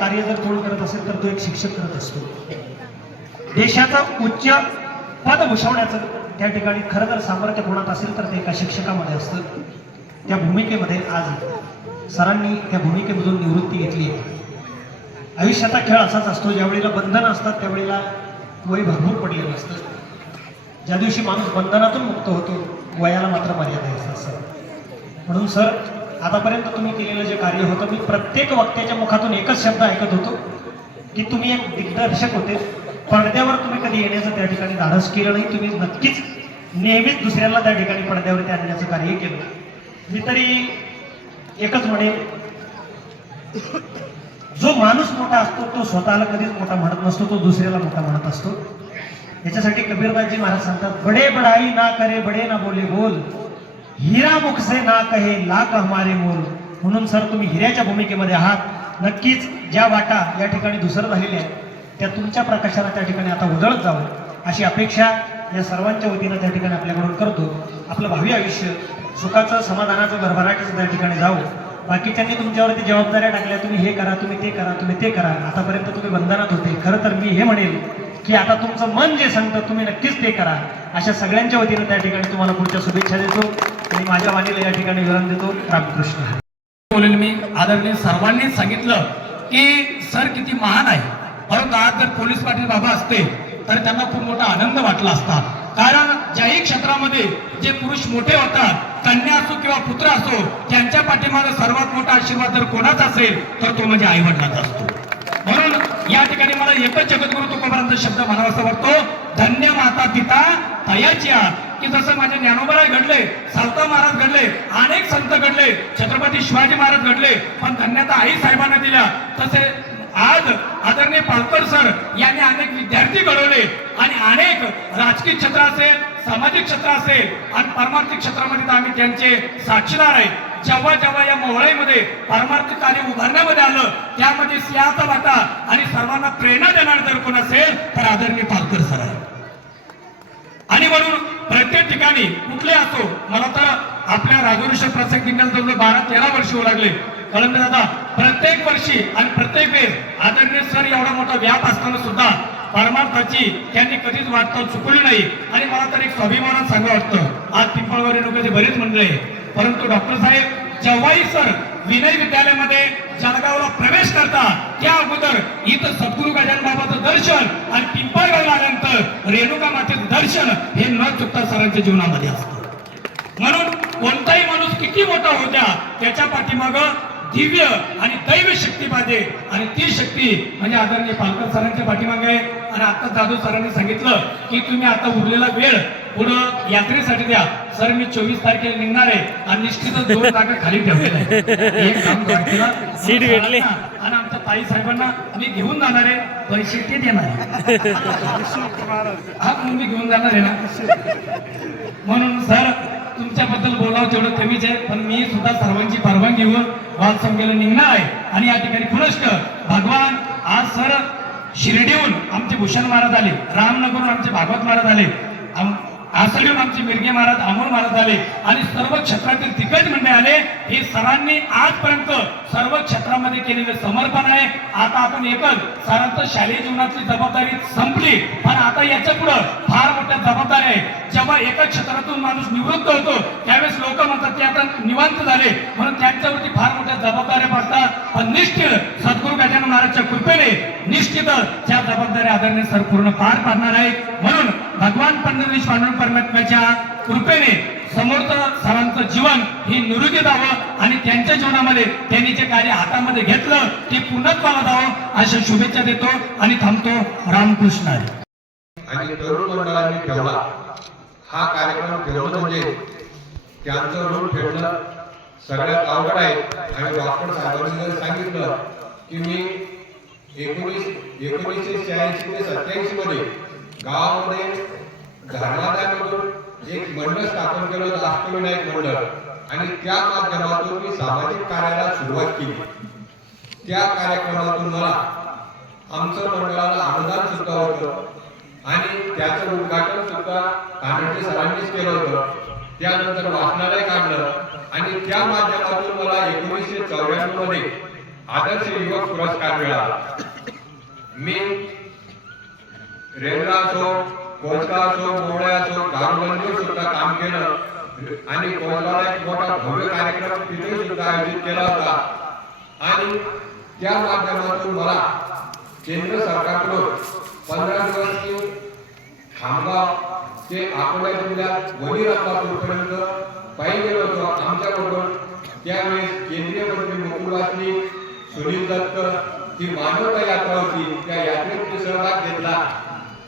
कार्य जर कोण करत असेल तर तो एक शिक्षक करत असतो. देशाचा उच्च पद भूषवण्याचं त्या ठिकाणी खरं तर सामर्थ्य कोणात असेल तर ते एका शिक्षकामध्ये असतं. त्या भूमिकेमध्ये आज सरांनी त्या भूमिकेमधून निवृत्ती घेतली आहे. आयुष्याचा खेळ असाच असतो ज्यावेळेला बंधनं असतात त्यावेळेला वय भरपूर पडलेलं असतं. ज्या दिवशी माणूस बंधनातून मुक्त होतो वयाला मात्र मर्यादा असतात सर. म्हणून सर आतापर्यंत तुम्ही केलेलं जे कार्य होतं मी प्रत्येक वक्त्याच्या मुखातून एकच शब्द ऐकत होतो की तुम्ही एक दिग्दर्शक होते. पडद्यावर तुम्ही कधी येण्याचं त्या ठिकाणी धाडस केलं नाही तुम्ही नक्कीच नेहमीच दुसऱ्याला त्या ठिकाणी पडद्यावरती आणण्याचं कार्य केलं. मी तरी एकच म्हणेन जो माणूस मोठा असतो तो स्वतःला कधीच मोठा म्हणत नसतो तो दुसऱ्याला मोठा म्हणत असतो. याच्यासाठी कबीरदासजी महाराज सांगतात बडे बडाई ना करे बडे ना बोले बोल. हिरा मुखसे नाक हे लाक हमारे मोर. म्हणून सर तुम्ही हिऱ्याच्या भूमिकेमध्ये आहात. नक्कीच ज्या वाटा या ठिकाणी दुसरं झालेल्या आहेत त्या तुमच्या प्रकाशाला त्या ठिकाणी आता उजळत जावं. अशी अपेक्षा या सर्वांच्या वतीनं त्या ठिकाणी आपल्याकडून करतो. आपलं भावी आयुष्य सुखाचं समाधानाचं भरभराटीचं त्या ठिकाणी जावं. बाकीच्यांनी तुमच्यावरती जबाबदाऱ्या टाकल्या तुम्ही हे करा तुम्ही ते करा तुम्ही ते करा. आतापर्यंत तुम्ही बंधनात होते. खरं तर मी हे म्हणेल की आता तुमचं मन जे सांगतं तुम्ही नक्कीच ते करा. अशा सगळ्यांच्या वतीनं त्या ठिकाणी तुम्हाला पुढच्या शुभेच्छा देतो. आणि माझ्या वाणीला या ठिकाणी विराम देतो. रामकृष्ण. बोलेल मी आदरणीय सर्वांनीच सांगितलं की सर किती महान आहे. परंतु आज जर पोलीस पाटील बाबा असते तर त्यांना खूप मोठा आनंद वाटला असता. कारण ज्याही क्षेत्रामध्ये जे पुरुष मोठे होतात कन्या असो किंवा पुत्र असो त्यांच्या पाठीमागे सर्वात मोठा आशीर्वाद जर कोणाचा असेल तर तो म्हणजे आई वडिलांचा असतो. म्हणून या ठिकाणी मला एकच जगद्गुरु तुकोबारांचा शब्द म्हणावासा वाटतो धन्य माता पिता तयाच्या की जसं माझे ज्ञानोबराय घडले सावता महाराज घडले अनेक संत घडले छत्रपती शिवाजी महाराज घडले पण धन्यता आई साहेबांना दिल्या. तसे आज आदरणीय पालकर सर यांनी अनेक विद्यार्थी घडवले आणि अनेक राजकीय क्षेत्र असेल सामाजिक क्षेत्र असेल आणि पारमार्थिक क्षेत्रामध्ये तर आम्ही त्यांचे साक्षीदार आहे. जेव्हा जेव्हा या मोहळाईमध्ये पारमार्थिक कार्य उभारण्यामध्ये आलं त्यामध्ये सिंहाचा वाटा आणि सर्वांना प्रेरणा देणार जर कोण असेल तर आदरणीय पालकर सर आहे. आणि म्हणून प्रत्येक ठिकाणी कुठले असो मला तर आपल्या राजवृष प्रसंग बारा तेरा वर्ष होऊ लागले. कळंबे दादा? प्रत्येक वर्षी आणि प्रत्येक वेळेस आदरणीय सर एवढा मोठा व्याप असताना सुद्धा परमार्थाची त्यांनी कधीच वाटतं चुकली नाही. आणि मला तर एक स्वाभिमानात सांगा वाटतं आज पिंपळवर लोकांचे बरेच म्हणले परंतु डॉक्टर साहेब जेव्हाही सर विनय विद्यालयामध्ये जळगावला प्रवेश करता त्या अगोदर इथं सद्गुरु गजान बाबाचं दर्शन आणि पिंपळगावला आल्यानंतर रेणुका मातेचं दर्शन हे न सरांच्या जीवनामध्ये असतं. म्हणून कोणताही माणूस किती मोठा होत्या त्याच्या पाठीमाग दिव्य आणि दैव शक्ती पाहिजे. आणि ती शक्ती म्हणजे आदरणीय पालकर सरांच्या पाठीमागे आहे. आणि आता जाधव सरांनी सांगितलं की तुम्ही आता उरलेला वेळ पुढं यात्रेसाठी द्या. सर मी चोवीस तारखेला निघणार आहे. आणि निश्चितच दोन जागा खाली ठेवलेल्या आहे. आणि ताई साहेबांना मी घेऊन जाणार आहे. पैसे ते देणार हा म्हणून मी घेऊन जाणार आहे ना. म्हणून सर तुमच्याबद्दल बोलावं तेवढं कमीच आहे पण मी सुद्धा सर्वांची परवानगी घेऊन वाद संमेलन निघणार आहे आणि या ठिकाणी पुनश्च भगवान आज सर शिर्डीहून आमचे भूषण महाराज आले. रामनगरहून आमचे भागवत महाराज आले. आम- आसडीहून आमचे मिरगे महाराज अमोल महाराज आले आणि सर्व क्षेत्रातील दिग्गज म्हणणे आले. हे सरांनी आजपर्यंत सर्व क्षेत्रामध्ये केलेले समर्पण आहे. आता आपण एकच सरांचं शालेय जीवनातली जबाबदारी संपली. पण आता याच्या पुढं फार मोठ्या जबाबदाऱ्या आहे. जेव्हा एका क्षेत्रातून माणूस निवृत्त होतो त्यावेळेस लोक म्हणतात ते आता निवांत झाले. म्हणून त्यांच्यावरती फार मोठ्या जबाबदाऱ्या पडतात पण निश्चित सद्गुरू गजानन महाराजच्या कृपेने निश्चितच त्या जबाबदाऱ्या आदरणीय सर पूर्ण पार पाडणार आहे म्हणून भगवान पंढरीश पांडुरंग परमात्म्याच्या कृपेने समर्थ सरांचं जीवन ही निरोगी जावं आणि त्यांच्या जीवनामध्ये त्यांनी जे कार्य हातामध्ये घेतलं ते पूर्णत्वाला जावं अशा शुभेच्छा देतो आणि थांबतो रामकृष्ण आणि तरुण मंडळाने ठेवला. हा कार्यक्रम ठेवणं म्हणजे त्यांचं ऋण फेडणं सगळ्यात अवघड आहे. आणि डॉक्टर साहेबांनी सांगितलं की मी एकोणीस एकोणीसशे शहाऐंशी ते सत्याऐंशी मध्ये गावामध्ये धर्मादायामधून एक मंडळ स्थापन केलं लास्टविनायक मंडळ आणि त्या माध्यमातून मी सामाजिक कार्याला सुरुवात केली. त्या कार्यक्रमातून मला आमचं मंडळाला अनुदान सुद्धा होतं आणि त्याचं उद्घाटन सुद्धा तानाजी सरांनीच केलं होतं. त्यानंतर वाचनालय काढलं आणि त्या माध्यमातून मला एकोणीसशे चौऱ्याण्णवमध्ये आदर्श युवक पुरस्कार मिळाला. मी रेल्वे असो हो, कोळसा असो मोवळे असो दारूबंदीवर सुद्धा काम केलं. आणि कोळसाला एक मोठा भव्य कार्यक्रम तिथे सुद्धा आयोजित केला होता. आणि त्या माध्यमातून मला केंद्र सरकारकडून पंधरा दिवस खामगाव ते अकोला जिल्ह्यात वणी रत्नापूरपर्यंत पाहिजे गेलो होतो आमच्याबरोबर त्यावेळेस केंद्रीय मंत्री मुकुल वासनिक सुनील दत्त ही मानवता यात्रा होती. त्या यात्रेत सहभाग घेतला.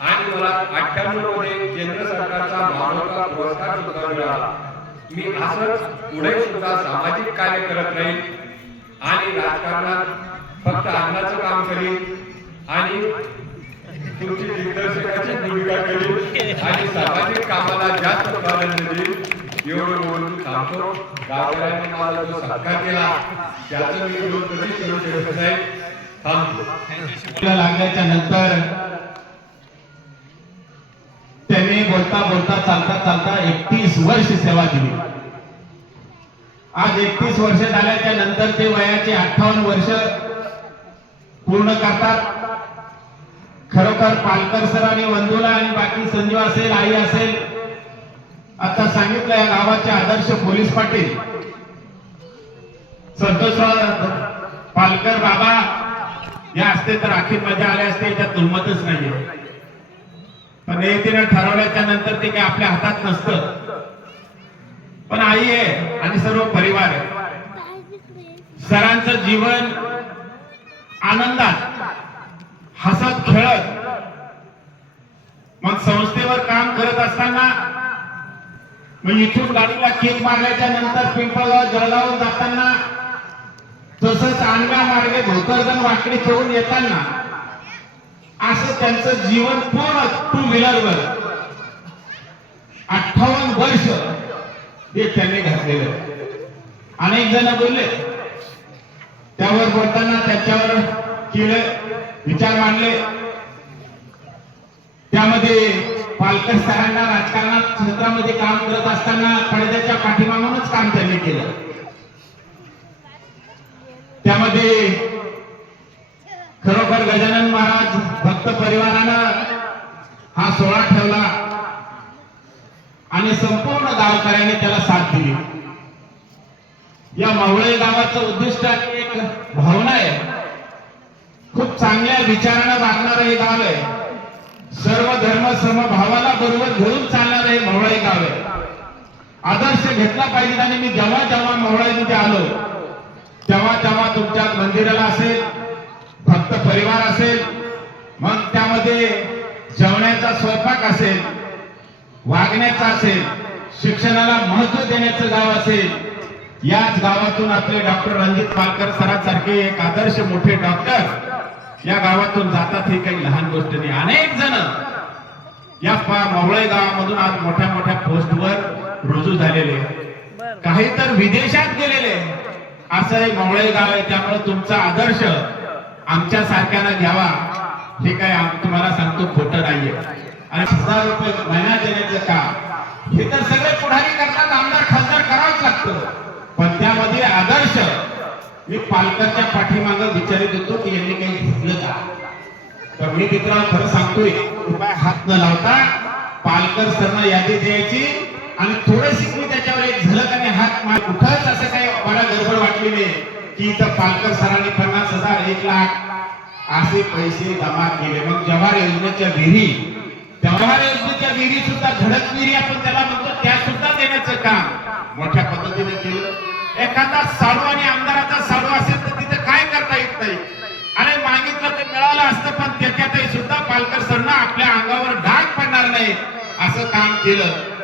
आणि मला अठ्ठ्याण्णवमध्ये केंद्र सरकारचा मानवता पुरस्कार सुद्धा मिळाला. मी असंच पुढे सुद्धा सामाजिक कार्य करत राहील आणि राजकारणात फक्त अन्नाचं काम करीन आणि तुमची दिग्दर्शकाची भूमिका करीन आणि सामाजिक कामाला जास्त प्राधान्य देईल एवढं बोलून थांबतो. गावकऱ्यांनी मला जो सत्कार केला त्याचं मी विरोध कधीच करू शकत नाही थांबतो. लागल्याच्या नंतर त्यांनी बोलता बोलता चालता चालता एकतीस वर्ष सेवा दिली. आज एकतीस वर्ष झाल्याच्यानंतर ते वयाचे अठ्ठावन्न वर्ष पूर्ण करतात. खरोखर पालकर सर आणि वंदुला आणि बाकी संजीव असेल आई असेल आता सांगितलं या गावाचे आदर्श पोलीस पाटील. संतोषराव पालकर बाबा या असते तर आखी मजा आल्या असते याच्यात तुलमतच नाहीये. पण हे तिने ठरवल्याच्या नंतर ते काही आपल्या हातात नसतं. पण आई आहे आणि सर्व परिवार आहे. सरांचं जीवन आनंदात हसत खेळत मग संस्थेवर काम करत असताना मग इथून गाडीला केक मारल्याच्या नंतर पिंपळगाव जळगाव जाताना तसंच आणव्या मार्गे भोकरदन वाकडी खेळून येताना असं त्यांचं जीवन पूर्ण टू व्हीलरवर अठ्ठावन्न वर्ष हे त्यांनी घातलेलं अनेक जण बोलले त्यावर बोलताना त्याच्यावर केले विचार मांडले. त्यामध्ये पालकर सरांना राजकारणात क्षेत्रामध्ये काम करत असताना पडद्याच्या पाठीमागूनच काम त्यांनी केलं. त्यामध्ये खरोखर गजानन महाराज भक्त परिवारानं हा सोहळा ठेवला आणि संपूर्ण गावकऱ्याने त्याला साथ दिली. या मावळे गावाचं उद्दिष्ट एक भावना आहे. खूप चांगल्या विचारानं वागणारं हे गाव आहे. सर्व धर्म समभावाला बरोबर घेऊन चालणार हे मवळाई गाव आहे. आदर्श घेतला पाहिजे आणि मी जेव्हा जेव्हा मवळाईमध्ये आलो तेव्हा तेव्हा तुमच्या मंदिराला असेल भक्त परिवार असेल मग त्यामध्ये जेवण्याचा स्वयंपाक असेल वागण्याचा असेल शिक्षणाला महत्त्व देण्याचं गाव असेल याच गावातून आपले डॉक्टर रणजित पालकर सरांसारखे एक आदर्श मोठे डॉक्टर या गावातून जातात ही काही लहान गोष्ट नाही. अनेक जण या मवळे गावामधून आज मोठ्या मोठ्या पोस्टवर रुजू झालेले काही तर विदेशात गेलेले असं हे मवळे गाव आहे त्यामुळे तुमचा आदर्श आमच्या सारख्याला घ्यावा. हे काय तुम्हाला सांगतो खोटं नाहीये. आणि हजार रुपये महिना देण्याचं काम. हे तर सगळे पुढारी करतात आमदार खासदार करावंच लागतं. पण त्यामध्ये आदर्श. मी पालकांच्या पाठीमागं विचारित होतो की यांनी काही घेतलं का? तर मी मित्रांनो खरं सांगतोय रुपये हात न लावता पालकर सरना यादी द्यायची आणि थोडीशी मी त्याच्यावर एक झलक आणि हात मार कुठंच असं काही मला गडबड वाटली नाही. ती तर पालकर सरांनी पन्नास हजार एक लाख. असे पैसे जमा केले. मग जवाहर योजनेच्या विहिरी. जवाहर योजनेच्या विहिरी सुद्धा धडक विहिरी आपण त्याला म्हणतो त्या सुद्धा देण्याचं काम. मोठ्या पद्धतीने केलं. एखादा साडू आणि आमदाराचा साडू असेल तर तिथे काय करता येत नाही. अरे मागितलं ते मिळालं असतं पण त्याच्यातही सुद्धा पालकर सरनं आपल्या अंगावर डाग पडणार नाही. असं काम केलं.